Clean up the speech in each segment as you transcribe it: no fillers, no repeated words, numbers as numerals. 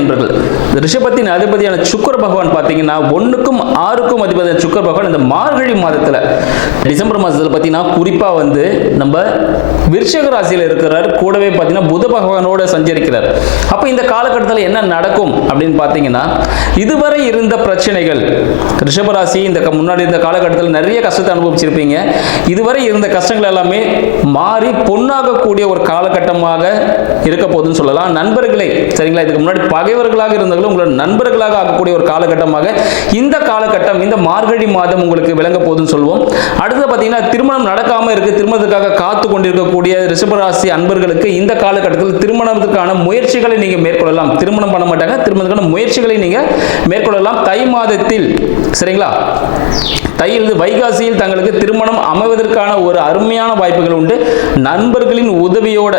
என்பர்கள். ரிஷபத்தின் அதிபதியான சுக்கிர பகவான் பார்த்தீங்கன்னா 1க்கும் 6க்கும் அதிபதியான சுக்கிர பகவான் இந்த மார்கழி மாதத்தில் டிசம்பர் மாதத்தில் பார்த்தீங்கன்னா குறிப்பாக வந்து நம்ம விருச்சிக ராசியில் இருக்கிறார். கூடவே பார்த்தீங்கன்னா புத பகவானோட சஞ்சரிக்கிறார். அப்போ இந்த காலகட்டத்தில் என்ன நடக்கும் அப்படின்னு பார்த்தீங்கன்னா, இதுவரை இருந்த பிரச்சனைகள், ரிஷபராசி இந்த முன்னாடி இருந்த காலகட்டத்தில் நிறைய கஷ்டத்தை அனுபவிச்சிருப்பீங்க. இதுவரை இருந்த கஷ்டங்கள் எல்லாமே மாறி பொன்னாகக்கூடிய ஒரு காலகட்டமாக இருக்க போதுன்னு சொல்லலாம். நண்பர்களே, சரிங்களா, இதுக்கு முன்னாடி பகைவர்களாக இருந்தவங்களும் உங்களோட நண்பர்களாக ஆகக்கூடிய ஒரு காலகட்டமாக இந்த காலகட்டம், இந்த மார்கழி மாதம் உங்களுக்கு விளங்க போதுன்னு சொல்லுவோம். அடுத்து பார்த்தீங்கன்னா, திருமணம் நடக்காம இருக்கு, திருமணத்துக்காக காத்து கொண்டிருக்கக்கூடிய ரிஷபராசி அன்பர்களுக்கு இந்த காலகட்டத்தில் திருமணத்துக்கான முயற்சிகளை நீங்க மேற்கொள்ளலாம். திருமணம் பண்ண மாட்டாங்க, திருமணத்துக்கான முயற்சிகளை நீங்க மேற்கொள்ளலாம் தை மாதத்தில். சரிங்களா, தையிலிருந்து வைகாசியில் தங்களுக்கு திருமணம் அமைவதற்கான ஒரு அருமையான வாய்ப்புகள் உண்டு, நண்பர்களின் உதவியோட.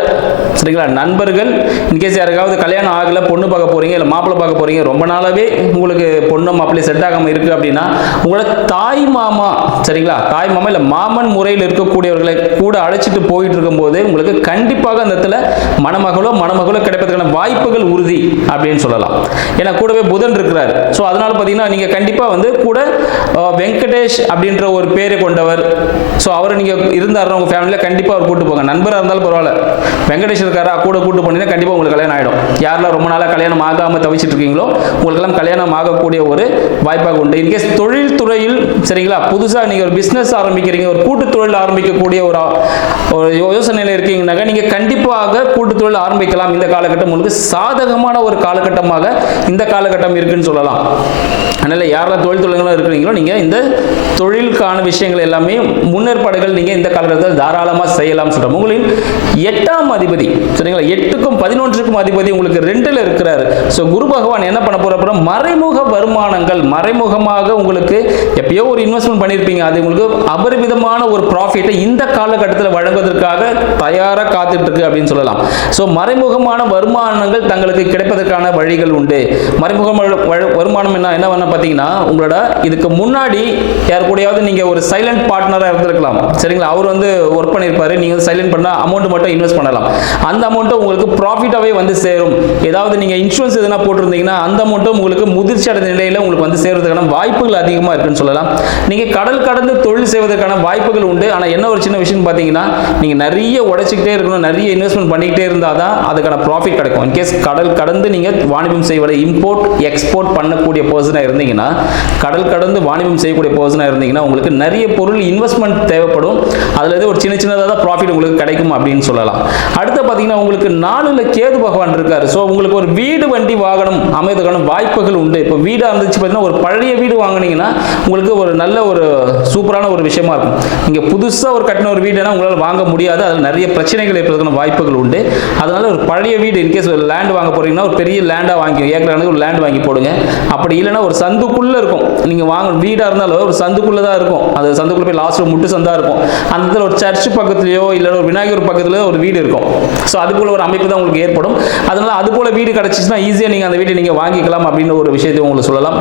சரிங்களா, நண்பர்கள் இன்கேஸ் யாருக்காவது கல்யாணம் ஆகல, பொண்ணு பார்க்க போறீங்க, இல்லை மாப்பிள்ளை பார்க்க போறீங்க, ரொம்ப நாளாவே உங்களுக்கு பொண்ணு மாப்பிள்ளை செட் ஆகாம இருக்கு அப்படின்னா, உங்களோட தாய் மாமா, சரிங்களா, தாய் மாமா இல்லை மாமன் முறையில் இருக்கக்கூடியவர்களை கூட அழைச்சிட்டு போயிட்டு இருக்கும்போது உங்களுக்கு கண்டிப்பாக அந்த இடத்துல மணமகளோ கிடைப்பதற்கான வாய்ப்புகள் உறுதி அப்படின்னு சொல்லலாம். ஏன்னா கூடவே புதன் இருக்கிறார். ஸோ அதனால பார்த்தீங்கன்னா நீங்க கண்டிப்பா வந்து கூட வெங்கடேஷ் அப்படின்ற ஒரு பேரை கொண்டவர், ஸோ அவரை நீங்க இருந்தாருன்னா உங்க ஃபேமிலியில கண்டிப்பா அவர் கூட்டு போங்க. நண்பராக இருந்தாலும் பரவாயில்ல, வெங்கடேஷ் இருக்காரா கூட கூட்டு போனீங்கன்னா கண்டிப்பா உங்களுக்கு கல்யாணம் ஆயிடும். யாரெல்லாம் ரொம்ப நாளாக கல்யாணம் ஆகாம தவிச்சிட்டு இருக்கீங்களோ உங்களுக்கெல்லாம் கல்யாணம் ஆகக்கூடிய ஒரு வாய்ப்பாக உண்டு. இன்கேஸ் தொழில் துறையில், சரிங்களா, புதுசாக நீங்க ஒரு பிசினஸ் ஆரம்பிக்கிறீங்க, ஒரு கூட்டு தொழில் ஆரம்பிக்கக்கூடிய ஒரு யோசனையில் இருக்கீங்கன்னாக்க நீங்க கண்டிப்பாக கூட்டு தொழில் ஆரம்பிக்கலாம். இந்த காலகட்டம் உங்களுக்கு சாதகமான ஒரு காலகட்டமாக இந்த காலகட்டம் இருக்குன்னு சொல்லலாம். அதனால யாரெல்லாம் தொழில்களும் இருக்கிறீங்களோ நீங்க இந்த தொழிலுக்கான விஷயங்கள் எல்லாமே முன்னேற்பாடுகள் நீங்க இந்த காலகட்டத்தில் தாராளமாக செய்யலாம் சொல்றோம். உங்களின் 8ஆம் அதிபதி, சரிங்களா, 8க்கும் 11க்கும் அதிபதி உங்களுக்கு 2ல இருக்கிறாரு. ஸோ குரு பகவான் என்ன பண்ண போற, மறைமுக வருமானங்கள், மறைமுகமாக உங்களுக்கு எப்பயோ ஒரு இன்வெஸ்ட்மெண்ட் பண்ணியிருப்பீங்க, அது உங்களுக்கு அபரிமிதமான ஒரு ப்ராஃபிட்டை இந்த காலகட்டத்தில் வழங்குவதற்காக தயாராக காத்துட்டு இருக்கு அப்படின்னு சொல்லலாம். ஸோ மறைமுகமான வருமானங்கள் தங்களுக்கு கிடைப்பதற்கான வழிகள் உண்டு. மறைமுக வருமானம் என்ன பார்த்தீங்கன்னா, உங்களோட இதுக்கு முன்னாடி யார் கூடயாவது நீங்க ஒரு சைலண்ட் பார்ட்னரா இருந்திருக்கலாம். சரிங்களா, அவர் வந்து ஒர்க் பண்ணியிருப்பாரு, நீங்க சைலண்ட் பண்ணா அமௌண்ட் மட்டும் இன்வெஸ்ட் பண்ணலாம். அந்த அமௌண்ட் உங்களுக்கு ப்ராஃபிட்டாவே வந்து சேரும். ஏதாவது நீங்க இன்சூரன்ஸ் எதனா போட்டிருந்தீங்கன்னா அந்த அமௌண்ட்டும் உங்களுக்கு முதிர்ச்சி அடைந்த நிலையில உங்களுக்கு வந்து சேர்வதற்கான வாய்ப்புகள் அதிகமாக இருக்குன்னு சொல்லலாம். நீங்க கடல் கடந்து தொழில் செய்வதற்கான வாய்ப்புகள் உண்டு. ஆனா என்ன ஒரு சின்ன விஷயம் பார்த்தீங்கன்னா, நீங்க நிறைய உடைச்சிக்கிட்டே இருக்கணும், நிறைய இன்வெஸ்ட்மெண்ட் பண்ணிக்கிட்டே இருந்தால் தான் அதுக்கான ப்ராஃபிட் கிடைக்கும். இன்கேஸ் கடல் கடந்து நீங்க வாணிபம் செய்வதை இம்போர்ட் எக்ஸ்போர்ட் பண்ணக்கூடிய பர்சனாக இருந்தீங்கன்னா, கடல் கடந்து வாணிபம் செய்யக்கூடிய பர்சனாக இருந்தீங்கன்னா உங்களுக்கு நிறைய பொருள் இன்வெஸ்ட்மெண்ட் தேவைப்படும். அதுல இருந்து ஒரு சின்னதாக தான் ப்ராஃபிட் உங்களுக்கு கிடைக்கும் அப்படின்னு சொல்லலாம். அடுத்து பார்த்தீங்கன்னா, உங்களுக்கு 4ல கேது பகவான் இருக்காரு. ஸோ உங்களுக்கு ஒரு வீடு வண்டி வாகனம் அமைவதற்கான வாய்ப்புகள் உண்டு. இப்போ வீடாக இருந்துச்சு பார்த்தீங்கன்னா, ஒரு பழைய வீடு வாங்கினீங்கன்னா உங்களுக்கு ஒரு நல்ல ஒரு சூப்பரான ஒரு விஷயமா இருக்கும். நீங்க புதுசாக ஒரு கட்டின ஒரு வீடுனா உங்களால் வாங்க முடியாது, அதில் நிறைய பிரச்சனைகள் ஏற்படுறதுக்கான வாய்ப்புகள் உண்டு. அதனால ஒரு பழைய வீடு, இன்கேஸ் ஒரு லேண்ட் வாங்க போறீங்கன்னா ஒரு பெரிய லேண்டாக வாங்கி, ஏக்கரானுக்கு ஒரு லேண்ட் வாங்கி போடுங்க. அப்படி இல்லைன்னா ஒரு சந்துக்குள்ள இருக்கும், நீங்க வாங்க வீடா இருந்தாலும் ஒரு சந்துக்குள்ள தான் இருக்கும், அது சந்துக்குள்ள போய் லாஸ்ட் முட்டு சந்தா இருக்கும். அந்த ஒரு சர்ச் பக்கத்துலயோ இல்ல ஒரு விநாயகர் பக்கத்துலயோ ஒரு வீடு இருக்கும். ஸோ அது போல ஒரு அமைப்பு தான் உங்களுக்கு ஏற்படும். அதனால அது போல வீடு கிடைச்சிச்சுன்னா ஈஸியா நீங்க அந்த வீட்டை நீங்க வாங்கிக்கலாம் அப்படின்னு ஒரு விஷயத்தை உங்களுக்கு சொல்லலாம்.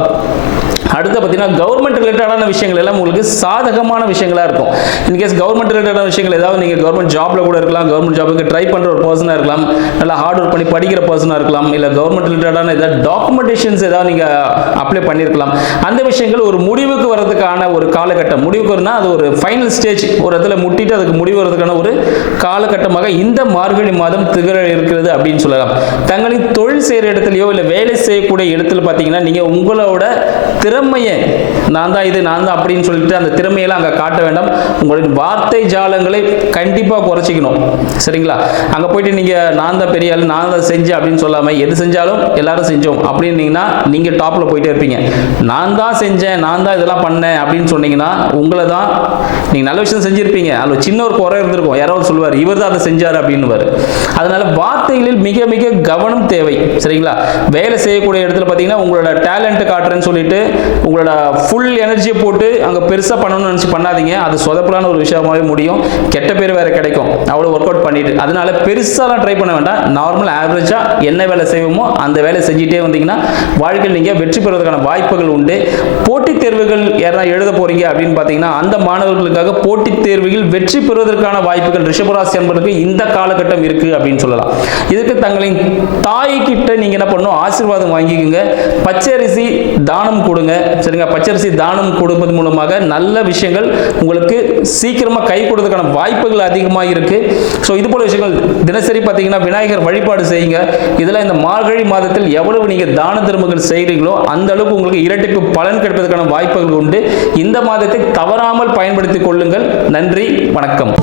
அடுத்து பார்த்தீங்கன்னா, கவர்மெண்ட் ரிலேட்டடான விஷயங்கள் எல்லாம் உங்களுக்கு சாதகமான விஷயங்களா இருக்கும். இன்கேஸ் கவர்மெண்ட் ரிலேட்டடான விஷயங்கள் ஏதாவது நீங்க கவர்மெண்ட் ஜாப்ல கூட இருக்கலாம், கவர்மெண்ட் ஜாபுக்கு ட்ரை பண்ற ஒரு பர்சனா இருக்கலாம், நல்லா ஹார்ட் ஒர்க் பண்ணி படிக்கிற பர்சனா இருக்கலாம், இல்ல கவர்மெண்ட் ரிலேட்டடான ஏதாவது டாக்குமெண்டேஷன்ஸ் ஏதாவது நீங்க அப்ளை பண்ணிருக்கலாம். அந்த விஷயங்கள் ஒரு முடிவுக்கு வரதுக்கான ஒரு காலகட்டம், முடிவுக்கு வரனா அது ஒரு ஃபைனல் ஸ்டேஜ், ஒரு இடத்துல முட்டிட்டு அதுக்கு முடிவு வரதுக்கான ஒரு காலகட்டமாக இந்த மார்கழி மாதம் திகழ இருக்கிறது அப்படின்னு சொல்லலாம். தங்களின் தொழில் செய்யற இடத்துலயோ இல்ல வேலை செய்யக்கூடிய இடத்துல பாத்தீங்கன்னா, நீங்க உங்களோட திறமையை நான் தான் இது நான் தான் அப்படின்னு சொல்லிட்டு அந்த திறமையெல்லாம் அங்கே காட்ட வேண்டாம். உங்களுடைய வார்த்தை ஜாலங்களை கண்டிப்பாக குறைச்சிக்கணும். சரிங்களா, அங்கே போயிட்டு நீங்கள் நான் தான் பெரிய ஆள், நான் தான் செஞ்சேன் அப்படின்னு சொல்லாமல் எது செஞ்சாலும் எல்லாரும் செஞ்சோம் அப்படின்னீங்கன்னா நீங்கள் டாப்பில் போயிட்டே இருப்பீங்க. நான் தான் செஞ்சேன், நான் தான் இதெல்லாம் பண்ணேன் அப்படின்னு சொன்னீங்கன்னா உங்களை தான், நீங்கள் நல்ல விஷயம் செஞ்சுருப்பீங்க, அதில் சின்ன ஒரு குறை இருந்திருக்கும், யாராவது சொல்லுவார் இவர் தான் அதை செஞ்சார் அப்படின்னு. அதனால வார்த்தைகளில் மிக மிக கவனம் தேவை. சரிங்களா, வேலை செய்யக்கூடிய இடத்துல பார்த்தீங்கன்னா உங்களோட டேலண்ட் காட்டுறேன்னு சொல்லிட்டு உங்களோட ஃபுல் எனர்ஜியை போட்டு அங்கே பெருசாக பண்ணணும்னு நினச்சி பண்ணாதீங்க. அது சொதப்பலான ஒரு விஷயமாகவே முடியும், கெட்ட பேர் வேறு கிடைக்கும் அவ்வளோ ஒர்க் அவுட் பண்ணிட்டு. அதனால பெருசாலாம் ட்ரை பண்ண வேண்டாம். நார்மல் ஆவரேஜாக என்ன வேலை செய்வோமோ அந்த வேலையை செஞ்சுட்டே வந்தீங்கன்னா வாழ்க்கையில் நீங்கள் வெற்றி பெறுவதற்கான வாய்ப்புகள் உண்டு. போட்டித் தேர்வுகள் யாரா எழுத போறீங்க அப்படின்னு பார்த்தீங்கன்னா அந்த மாணவர்களுக்காக போட்டித் தேர்வுகள் வெற்றி பெறுவதற்கான வாய்ப்புகள் ரிஷபராசி அன்பர்களுக்கு இந்த காலகட்டம் இருக்கு அப்படின்னு சொல்லலாம். இதுக்கு தங்களின் தாய் கிட்ட நீங்க என்ன பண்ணணும், ஆசீர்வாதம் வாங்கிக்கோங்க. பச்சரிசி தானம் கொடுங்க, சரிங்க. பச்சரிசி தானம் கொடுப்பது மூலமாக நல்ல விஷயங்கள் உங்களுக்கு சீக்கிரமா கை கொடுறதுக்கான வாய்ப்புகள் அதிகமாக இருக்கு. ஸோ இது போல விஷயங்கள் தினசரி பார்த்தீங்கன்னா விநாயகர் வழிபாடு செய்யுங்க. இதெல்லாம் இந்த மார்கழி மாதத்தில் எவ்வளவு நீங்க தான தர்மங்கள் செய்கிறீங்களோ அந்த அளவுக்கு உங்களுக்கு இரட்டிப்பு பலன் கிடைப்பதற்கான வாய்ப்புகள் உண்டு. இந்த மாதத்தை தவறாமல் பயன்படுத்திக் கொள்ளுங்கள். நன்றி, வணக்கம்.